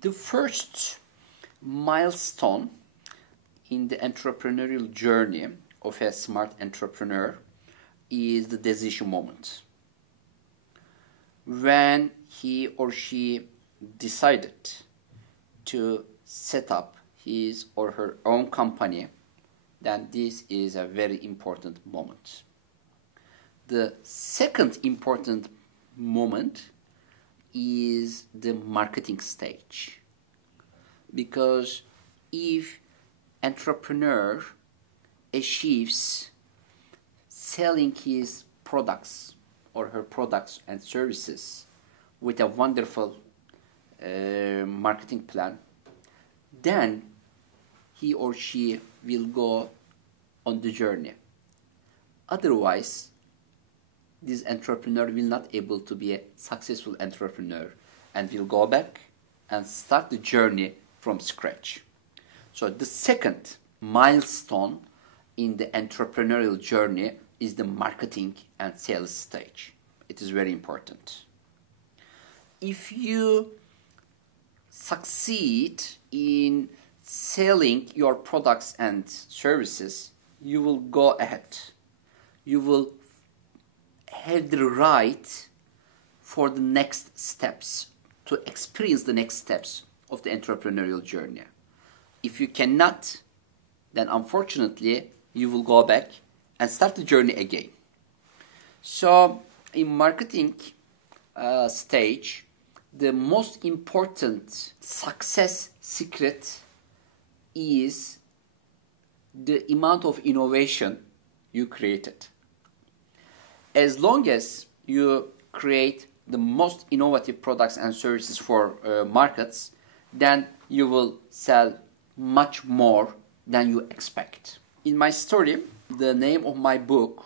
The first milestone in the entrepreneurial journey of a smart entrepreneur is the decision moment. When he or she decided to set up his or her own company, then this is a very important moment. The second important moment is the marketing stage. Because if entrepreneur achieves selling his products or her products and services with a wonderful marketing plan, then he or she will go on the journey. Otherwise, this entrepreneur will not able to be a successful entrepreneur and will go back and start the journey from scratch. So the second milestone in the entrepreneurial journey is the marketing and sales stage. It is very important. If you succeed in selling your products and services, you will go ahead. You will have the right for the next steps, to experience the next steps of the entrepreneurial journey. If you cannot, then unfortunately you will go back and start the journey again. So in marketing stage, the most important success secret is the amount of innovation you created. As long as you create the most innovative products and services for markets, then you will sell much more than you expect. In my story, the name of my book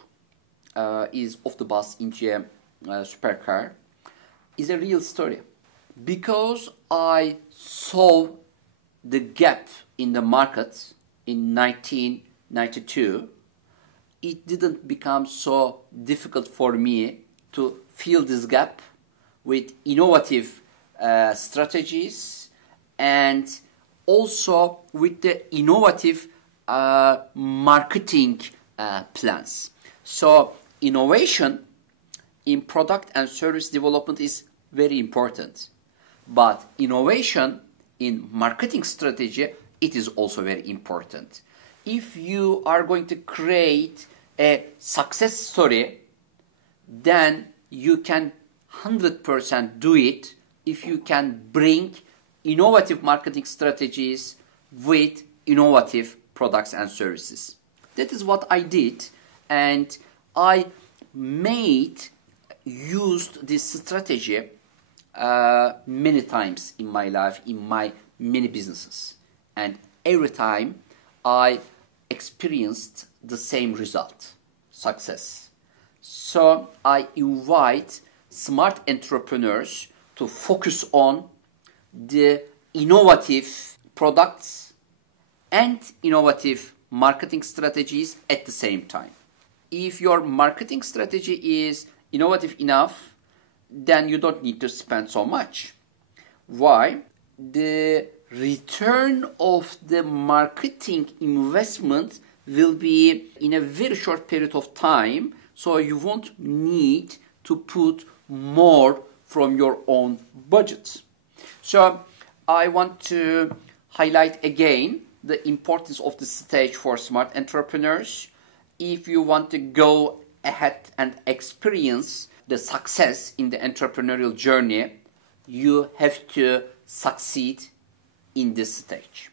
is Off the Bus into a Supercar, is a real story. Because I saw the gap in the market in 1992, it didn't become so difficult for me to fill this gap with innovative strategies and also with the innovative marketing plans. So innovation in product and service development is very important. But innovation in marketing strategy, it is also very important. If you are going to create a success story, then you can 100% do it if you can bring innovative marketing strategies with innovative products and services. That is what I did, and I used this strategy many times in my life, in my many businesses. And every time I experienced the same result, success. So I invite smart entrepreneurs to focus on the innovative products and innovative marketing strategies at the same time. If your marketing strategy is innovative enough, then you don't need to spend so much. Why? The return of the marketing investment will be in a very short period of time, so you won't need to put more from your own budget. So I want to highlight again the importance of the stage for smart entrepreneurs. If you want to go ahead and experience the success in the entrepreneurial journey, you have to succeed in this stage.